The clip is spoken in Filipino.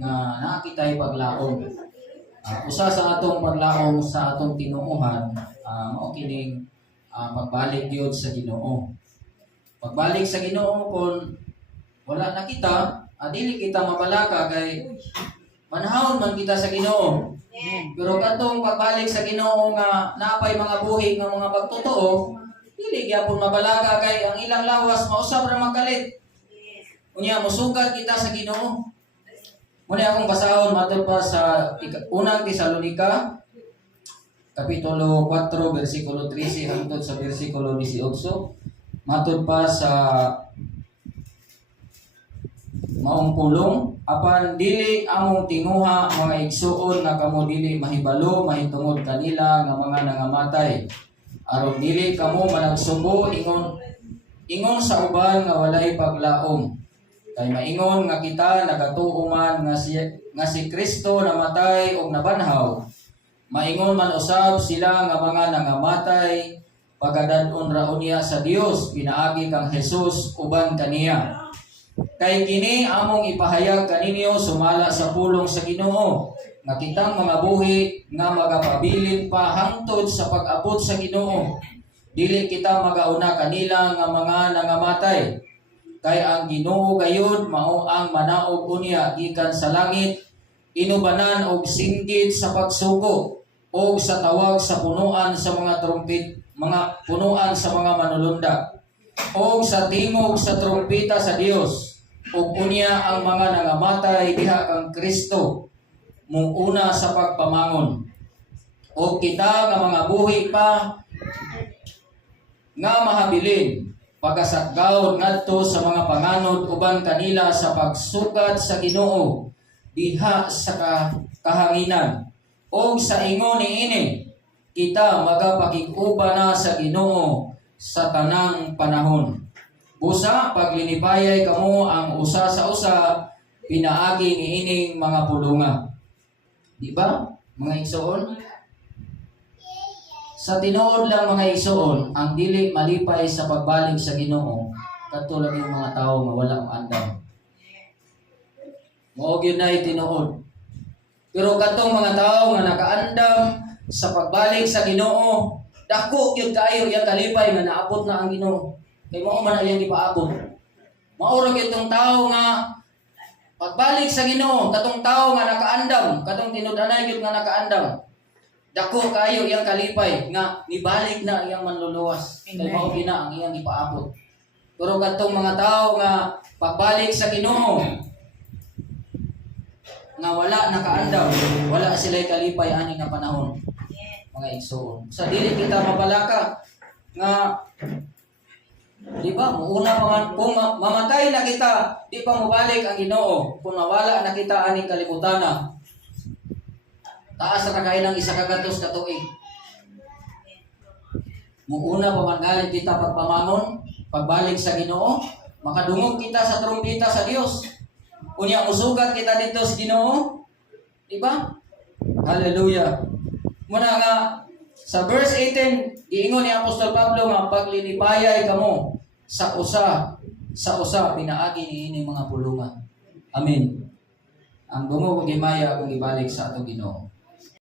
nga nakitay paglaom. Usa sa atong paglaom sa atong tinuohan, mao kining pagbalik gyud sa Ginoo. Pagbalik sa Ginoo kung wala na kita, dili kita mabalaka kay manahon man kita sa Ginoo. Pero katong pagbalik sa Ginoo nga naapay mga buhi nga mga pagtotoo, dili gyapon mabalaka kay ang ilang lawas mausab ra magalit. Unya mosugat kita sa Ginoo. Muna akong basahon matod pa sa unang Tesalonika kapitulo 4 bersikulo 13 hangtod sa bersikulo 18. Matod pa sa maong pulong, apan dili among tinguha mga igsuon nga kamo dili mahibalo mahitungod kanila nga mga nangamatay. Aron dili kamo managsubo ingon sa uban nga walay paglaom. Kay maingon nga kita nagatuo man nga si Kristo namatay og nabanhaw. Maingon man usab sila nga mga nangamatay pagadad-on ra unya sa Dios pinaagi kang Hesus uban kaniya. Kay kini among ipahayag kaninyo sumala sa pulong sa Ginoo nga kitang mga buhi nga magapabilin pa hangtod sa pag-abot sa Ginoo. Dili kita magauna kanila nga mga nangamatay. Kay ang Ginoo gayud mao ang manaog unya gikan sa langit, inubanan og singgit sa pagsugo o sa tawag sa punuan sa mga trumpet, mga punuan sa mga manulunda, o sa tingog sa trumpeta sa Dios. Ug unya ang mga nangamatay diha kang Kristo muuna sa pagpamangon. O kita nga mga buhi pa nga mahabilin pagkasagawod ngadto sa mga panganod uban kanila sa pagsukat sa Ginoo diha sa kahanginan. O sa ingon niini kita magapakig-uban na sa Ginoo sa tanang panahon. Busa paglinipayay kamo ang usa sa usa pinaagi niining mga pulunga. Di ba mga igsoon? Sa tinuod lang mga igsoon, ang dili malipay sa pagbalik sa Ginoo, katulad ng mga tao nga wala ang andam. Mao gyud na tinuod. Pero katong mga tao nga nakaandam sa pagbalik sa Ginoo, dako gyud kayo yang kalipay nga naabot na ang Ginoo. Kay mao man ang gipaabot. Mao ra gyud tong tao nga pagbalik sa Ginoo, katong tao nga nakaandam, katong tinud-anay gyud nga nakaandam. Dako kayo iyang kalipay nga nibalik na iyang manluluwas. Kay mao gina ang iyang ipaabot. Pero kadtong mga tao nga pagbalik sa Ginoo nga wala nakaandaw, wala sila'y kalipay ani nga panahon. Mga igsoon. Sa dili kita mabalaka nga di ba muuna pa man kung mamatay na kita, di pa mobalik ang Ginoo. Kung mawala na kita aning kalibutan taas na kagaya ng isa kagatos ka tuig. Muuna pa man galit kita pagpamangon, pagbalik sa Ginoo, makadungog kita sa trumpeta sa Dios. Unya musugat kita dito sa Ginoo. Di ba? Hallelujah. Muna nga sa verse 18, giingon ni Apostol Pablo nga paglinipayay kamo sa usa pinaagi niini mga pulungan. Amen. Ang dungog ug himaya akong ibalik sa atong Ginoo.